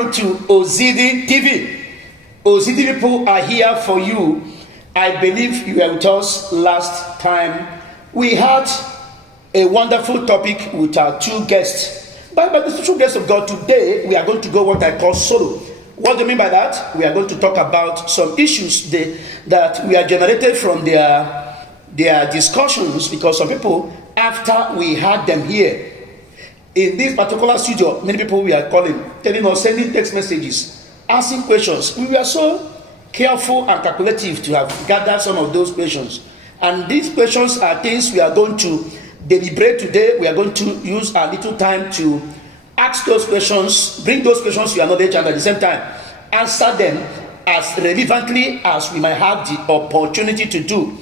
you to Ozidi TV. Ozidi people are here for you. I believe you were with us last time. We had a wonderful topic with our two guests. But the two guests of God, today we are going to go what I call solo. What do you mean by that? We are going to talk about some issues that we are generated from their discussions, because some people, after we had them here in this particular studio, many people we are calling, telling us, sending text messages, asking questions. We were so careful and calculative to have gathered some of those questions. And these questions are things we are going to deliberate today. We are going to use a little time to ask those questions, bring those questions to your knowledge, and at the same time answer them as relevantly as we might have the opportunity to do.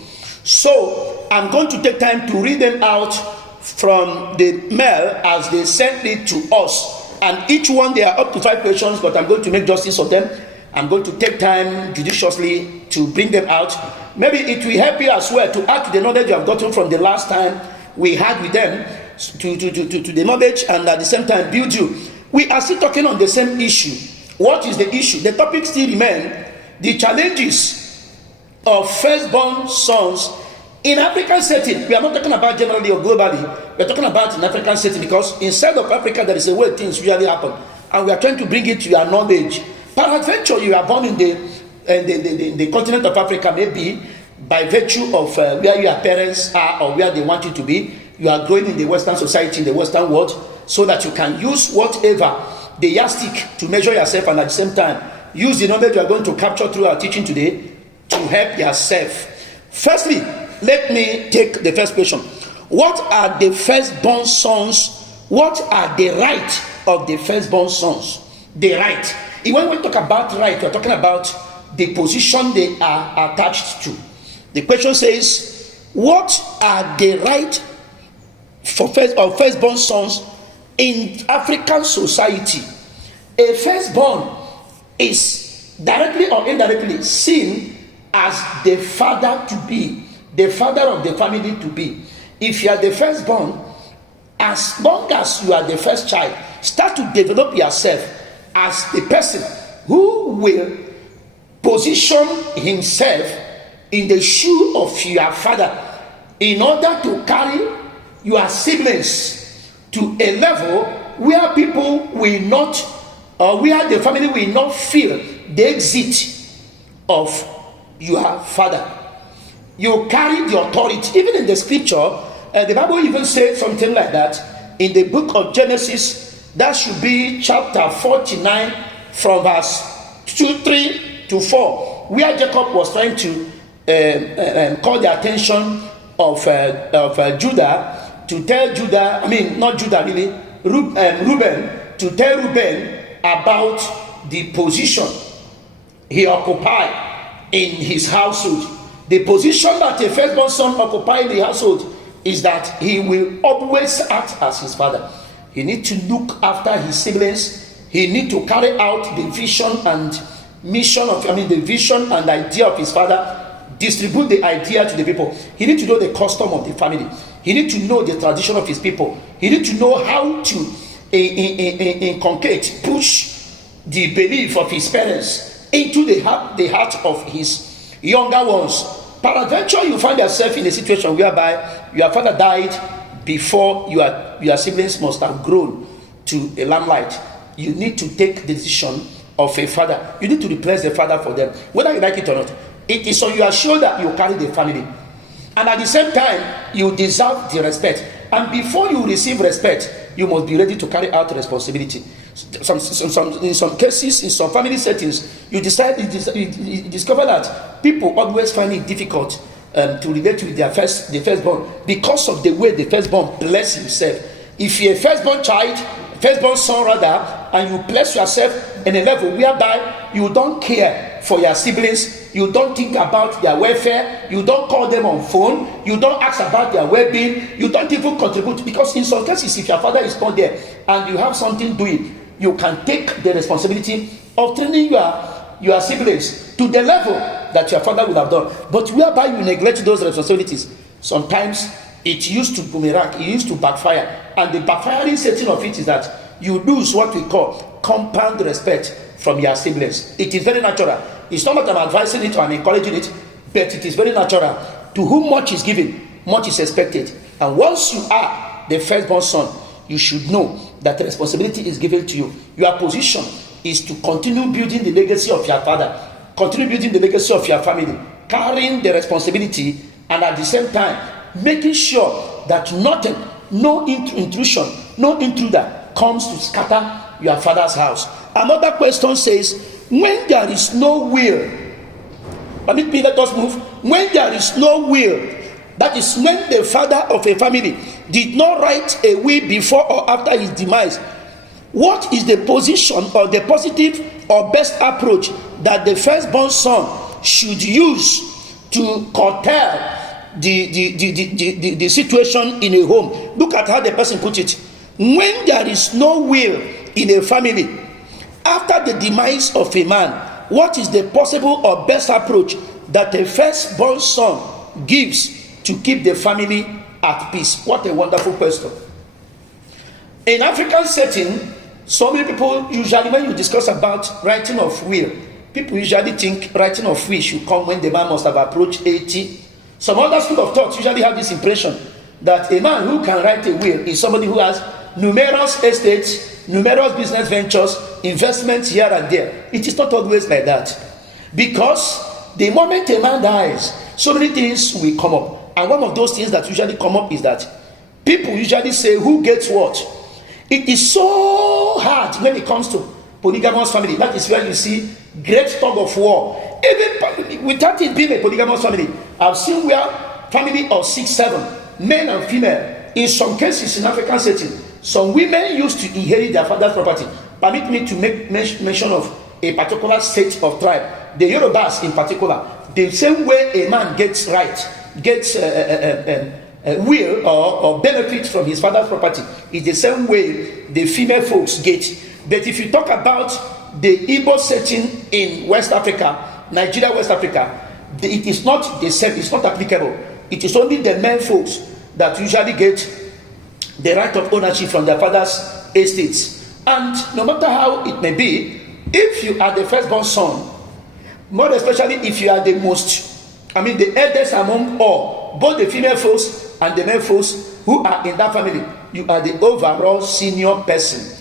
So I'm going to take time to read them out from the mail as they sent it to us, and each one they are up to 5 questions, but I'm going to make justice of them. I'm going to take time judiciously to bring them out. Maybe it will help you as well to add to the knowledge you have gotten from the last time we had with them, to the knowledge, and at the same time build you. We are still talking on the same issue. What is the issue? The topic still remains the challenges of firstborn sons in African setting. We are not talking about generally or globally. We are talking about in African setting, because inside of Africa there is a way things usually happen, and we are trying to bring it to your knowledge. Peradventure you are born in the continent of Africa, maybe by virtue of where your parents are or where they want you to be. You are growing in the Western society, in the Western world, so that you can use whatever the yardstick to measure yourself, and at the same time use the knowledge you are going to capture through our teaching today to help yourself. Firstly, let me take the first question. What are the firstborn sons? What are the right of the firstborn sons? The right. When we talk about right, we're talking about the position they are attached to. The question says, what are the right for firstborn sons in African society? A firstborn is directly or indirectly seen as the father to be, the father of the family to be. If you are the firstborn, as long as you are the first child, start to develop yourself as the person who will position himself in the shoe of your father in order to carry your siblings to a level where people will not, or where the family will not feel the exit of your father. You carry the authority. Even in the scripture, the Bible even says something like that in the book of Genesis. That should be chapter 49 from verse 3 to 4, where Jacob was trying to call the attention of Judah, to tell Judah, I mean not Judah really, Reuben, to tell Reuben about the position he occupied in his household. The position that a firstborn son occupies in the household is that he will always act as his father. He needs to look after his siblings. He needs to carry out the vision and mission of, the vision and idea of his father, distribute the idea to the people. He needs to know the custom of the family. He needs to know the tradition of his people. He needs to know how to inculcate, push the belief of his parents into the heart of his younger ones. Peradventure you find yourself in a situation whereby your father died before your siblings must have grown to a limelight. You need to take the decision of a father. You need to replace the father for them, whether you like it or not. It is on your shoulder you carry the family, and at the same time you deserve the respect. And before you receive respect, you must be ready to carry out responsibility. In some cases, in some family settings, you discover that people always find it difficult to relate with the firstborn, because of the way the firstborn bless himself. If you're a firstborn child, firstborn son rather, and you place yourself in a level whereby you don't care for your siblings, you don't think about their welfare, you don't call them on phone, you don't ask about their well-being, you don't even contribute, because in some cases, if your father is not there and you have something doing, you can take the responsibility of training your siblings to the level that your father would have done. But whereby you neglect those responsibilities, sometimes it used to boomerang, it used to backfire. And the backfiring setting of it is that you lose what we call compound respect from your siblings. It is very natural. It's not that I'm advising it or I'm encouraging it, but it is very natural. To whom much is given, much is expected. And once you are the firstborn son, you should know that the responsibility is given to you. Your position is to continue building the legacy of your father, continue building the legacy of your family, carrying the responsibility, and at the same time making sure that nothing, no intrusion, no intruder comes to scatter your father's house. Another question says, when there is no will, let us move. When there is no will, that is when the father of a family did not write a will before or after his demise, what is the position or the positive or best approach that the firstborn son should use to curtail the situation in a home? Look at how the person put it. When there is no will in a family after the demise of a man, what is the possible or best approach that the firstborn son gives to keep the family at peace? What a wonderful question. In African setting, so many people usually, when you discuss about writing of will, people usually think writing of will should come when the man must have approached 80. Some other school of thought usually have this impression that a man who can write a will is somebody who has numerous estates, numerous business ventures, investments here and there. It is not always like that. Because the moment a man dies, so many things will come up. And one of those things that usually come up is that people usually say, who gets what? It is so hard when it comes to polygamous family. That is where you see great tug of war. Even without it being a polygamous family, I've seen where family of 6, 7, men and female, in some cases in African setting, some women used to inherit their father's property. Permit me to make mention of a particular state of tribe, the Yorubas in particular. The same way a man gets will or benefit from his father's property is the same way the female folks get. But if you talk about the Igbo setting in West Africa, Nigeria, West Africa, it is not the same. It's not applicable. It is only the men folks that usually get the right of ownership from their father's estates. And no matter how it may be, if you are the firstborn son, more especially if you are the the eldest among all, both the female folks and the male folks who are in that family, you are the overall senior person.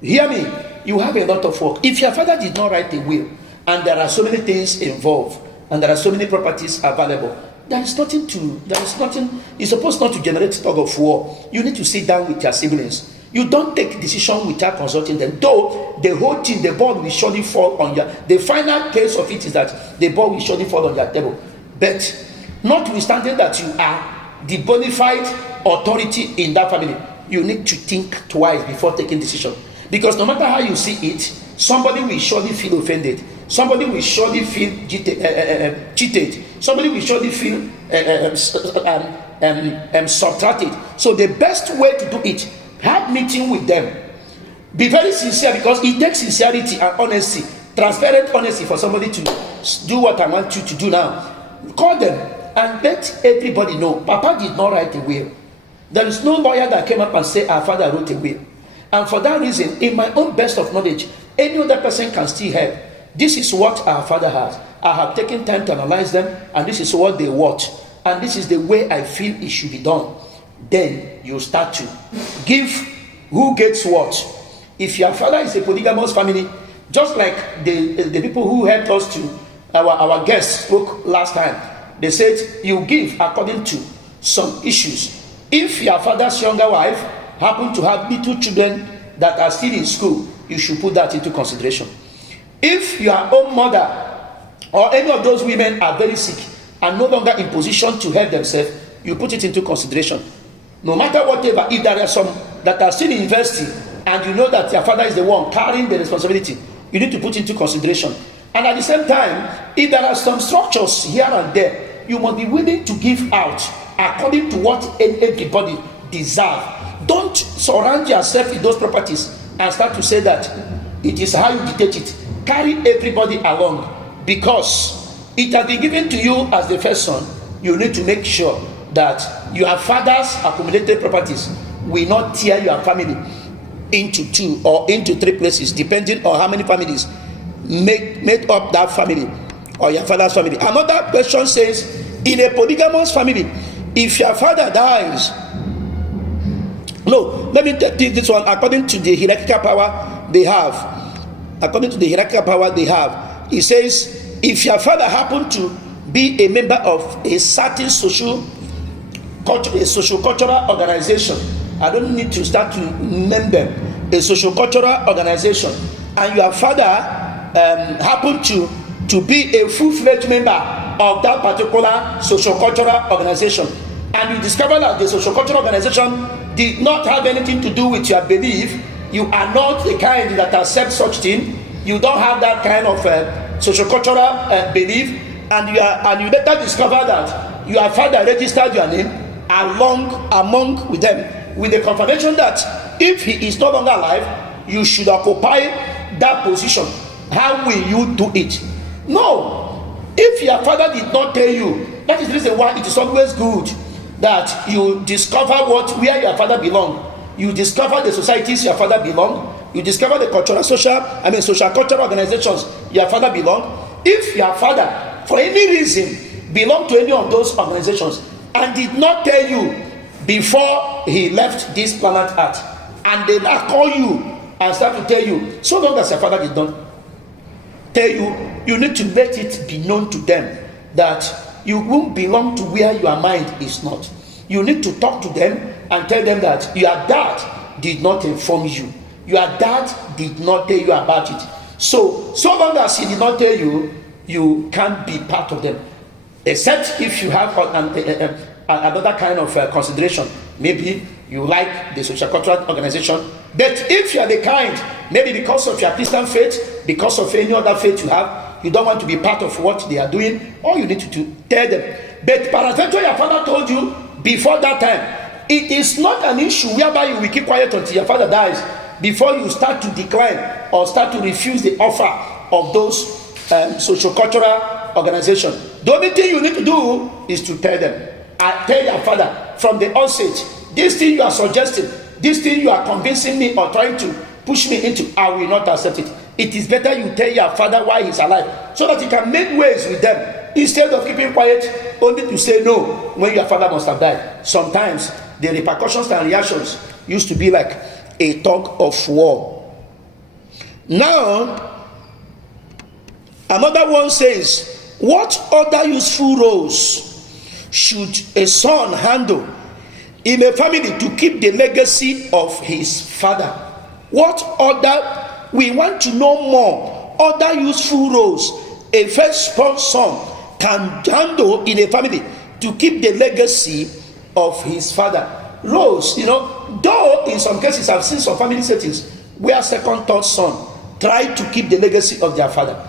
Hear me, you have a lot of work. If your father did not write a will, and there are so many things involved, and there are so many properties available, there is nothing, it's supposed not to generate tug of war. You need to sit down with your siblings. You don't take decision without consulting them. Though the whole thing, the ball will surely fall on your, the final case of it is that the ball will surely fall on your table. But notwithstanding that you are the bona fide authority in that family, you need to think twice before taking decision. Because no matter how you see it, somebody will surely feel offended. Somebody will surely feel cheated. Somebody will surely feel subtracted. So the best way to do it, have meeting with them. Be very sincere, because it takes sincerity and honesty, transparent honesty, for somebody to do what I want you to do now. Call them and let everybody know, Papa did not write a will. There is no lawyer that came up and said our father wrote a will. And for that reason, in my own best of knowledge, any other person can still help. This is what our father has. I have taken time to analyze them, and this is what they want. And this is the way I feel it should be done. Then you start to give who gets what. If your father is a polygamous family, just like the people who helped us to, our guests spoke last time, they said you give according to some issues. If your father's younger wife happen to have little children that are still in school, you should put that into consideration. If your own mother or any of those women are very sick and no longer in position to help themselves, you put it into consideration. No matter whatever, if there are some that are still in university and you know that your father is the one carrying the responsibility, you need to put into consideration. And at the same time, if there are some structures here and there, you must be willing to give out according to what everybody deserves. Don't surround yourself with those properties and start to say that it is how you dictate it. Carry everybody along, because it has been given to you as the first son. You need to make sure that your father's accumulated properties will not tear your family into 2 or into 3 places, depending on how many families made up that family or your father's family. Another question says, in a polygamous family, if your father dies, no, let me take this one. According to the hierarchical power they have, it says, if your father happened to be a member of a certain social cultural organization, I don't need to start to name them, a social cultural organization, and your father happened to be a full-fledged member of that particular social cultural organization, and you discover that the social cultural organization did not have anything to do with your belief, you are not the kind that accepts such thing, you don't have that kind of social cultural belief, and you later discover that your father registered your name among with them, with the confirmation that if he is no longer alive, you should occupy that position. How will you do it? No. If your father did not tell you, that is the reason why it is always good that you discover where your father belongs. You discover the societies your father belongs. You discover the social cultural organizations your father belongs. If your father, for any reason, belonged to any of those organizations and did not tell you before he left this planet Earth, and they now call you and start to tell you, so long as your father did not tell you, you need to let it be known to them that you won't belong to where your mind is not. You need to talk to them and tell them that your dad did not inform you. Your dad did not tell you about it. So long as he did not tell you, you can't be part of them. Except if you have another kind of consideration. Maybe you like the social cultural organization. But if you are the kind, maybe because of your Christian faith, because of any other faith you have, you don't want to be part of what they are doing, all you need to tell them. But peradventure your father told you before that time, it is not an issue whereby you will keep quiet until your father dies before you start to decline or start to refuse the offer of those social cultural organizations. The only thing you need to do is to tell them. I tell your father from the onset, this thing you are suggesting, this thing you are convincing me or trying to push me into, I will not accept it. It is better you tell your father why he's alive, so that he can make ways with them, instead of keeping quiet only to say no when your father must have died. Sometimes the repercussions and reactions used to be like a tug of war. Now, another one says, what other useful roles should a son handle in a family to keep the legacy of his father? What other, we want to know more, other useful roles a firstborn son can handle in a family to keep the legacy of his father. Roles, though in some cases I've seen some family settings where second, third son try to keep the legacy of their father.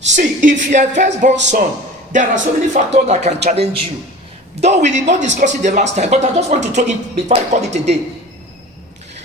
See, if you are a firstborn son, there are so many factors that can challenge you. Though we did not discuss it the last time, but I just want to throw it before I call it a day.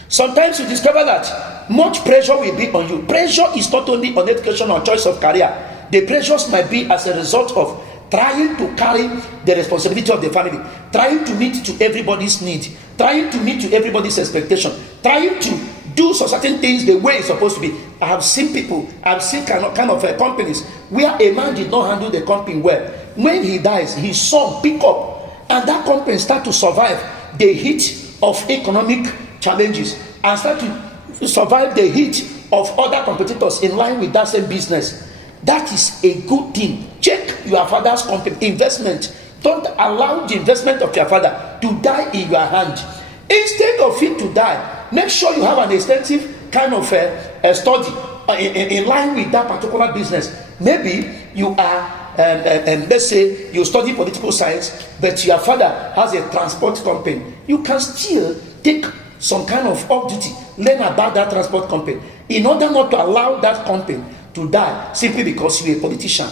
Sometimes you discover that much pressure will be on you. Pressure is not only on education or choice of career. The pressures might be as a result of trying to carry the responsibility of the family, trying to meet to everybody's need, trying to meet to everybody's expectation, trying to do certain things the way it's supposed to be. I have seen people, I've seen kind of companies where a man did not handle the company well. When he dies, his son pick up, and that company start to survive the heat of economic challenges and start to survive the heat of other competitors in line with that same business. That is a good thing. Check your father's company investment. Don't allow the investment of your father to die in your hand. Instead of it to die, make sure you have an extensive kind of study in line with that particular business. Maybe you are, let's say you study political science, but your father has a transport company. You can still take some kind of off duty, learn about that transport company, in order not to allow that company to die simply because you're a politician.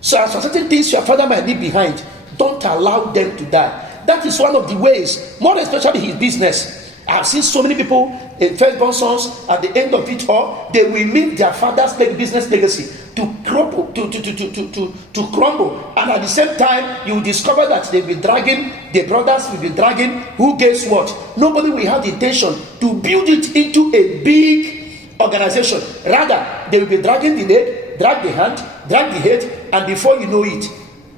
So as for certain things your father might leave behind, don't allow them to die. That is one of the ways, more especially his business. I've seen so many people firstborn sons, at the end of it all, they will leave their father's business legacy to crumble, to crumble. And at the same time, you will discover that they'll be dragging, the brothers will be dragging, who guess what? Nobody will have the intention to build it into a big organization. Rather, they will be dragging the leg, drag the hand, drag the head, and before you know it,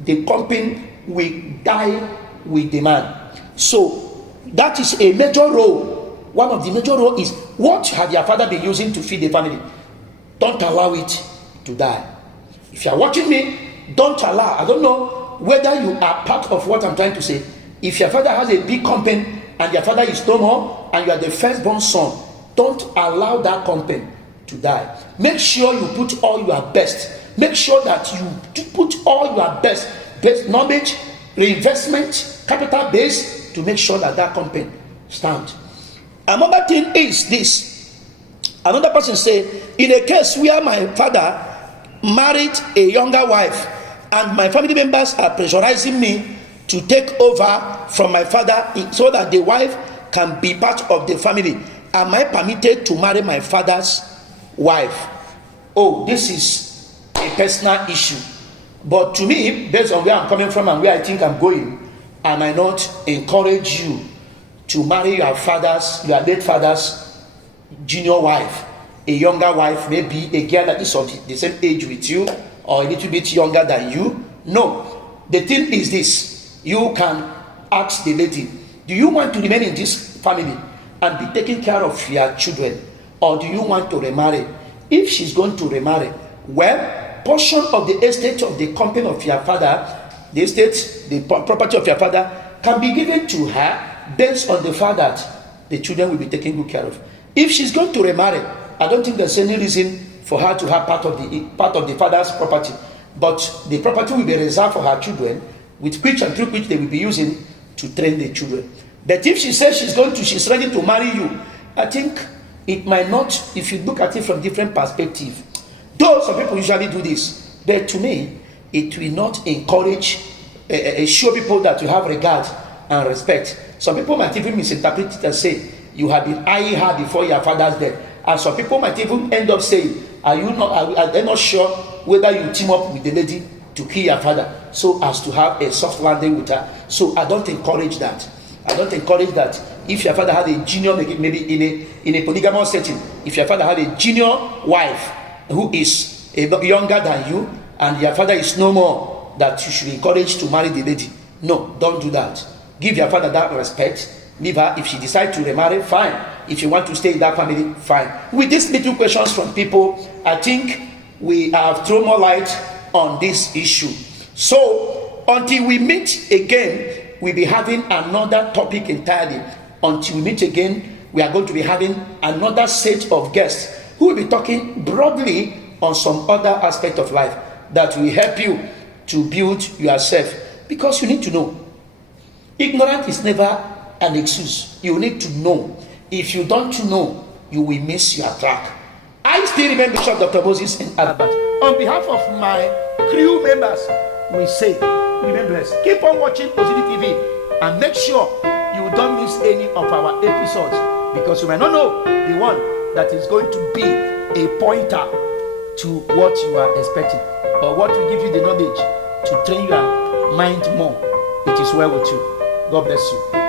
the company will die with the man. So that is a major role. One of the major roles is, what had your father been using to feed the family? Don't allow it to die. If you are watching me, don't allow. I don't know whether you are part of what I'm trying to say. If your father has a big company and your father is no more and you are the firstborn son, don't allow that company to die. Make sure you put all your best. Make sure that you put all your best knowledge, reinvestment, capital base to make sure that that company stands. Another thing is this. Another person say, in a case where my father married a younger wife and my family members are pressurizing me to take over from my father so that the wife can be part of the family, am I permitted to marry my father's wife? Oh, this is a personal issue. But to me, based on where I'm coming from and where I think I'm going, I might not encourage you to marry your late father's junior wife, a younger wife, maybe a girl that is of the same age with you or a little bit younger than you. No. The thing is this. You can ask the lady, do you want to remain in this family and be taking care of your children, or do you want to remarry? If she's going to remarry, well, portion of the estate of the company of your father, the estate, the property of your father, can be given to her based on the fact that the children will be taken good care of. If she's going to remarry, I don't think there's any reason for her to have part of the father's property, but the property will be reserved for her children, with which and through which they will be using to train the children. But if she says she's ready to marry you, I think it might not, if you look at it from different perspective. Though some people usually do this, but to me, it will not encourage, show people that you have regard and respect. Some people might even misinterpret it and say, you have been eyeing her before your father's death. And some people might even end up saying, are they not sure whether you team up with the lady to kill your father so as to have a soft landing with her? So I don't encourage that. I don't encourage that. If your father had a junior, maybe in a polygamous setting, if your father had a junior wife who is younger than you and your father is no more, that you should encourage to marry the lady. No, don't do that. Give your father that respect. Leave her. If she decides to remarry, fine. If you want to stay in that family, fine. With these little questions from people, I think we have thrown more light on this issue. So until we meet again, we'll be having another topic entirely. Until we meet again, we are going to be having another set of guests who will be talking broadly on some other aspect of life that will help you to build yourself, because you need to know. Ignorance is never an excuse. You need to know. If you don't know, you will miss your track. I still remember Bishop Dr. Moses in Albert. On behalf of my crew members, we say, remember us. Keep on watching Ozidi TV and make sure you don't miss any of our episodes, because you might not know the one that is going to be a pointer to what you are expecting, or what will give you the knowledge to train your mind more. It is well with you. God bless you.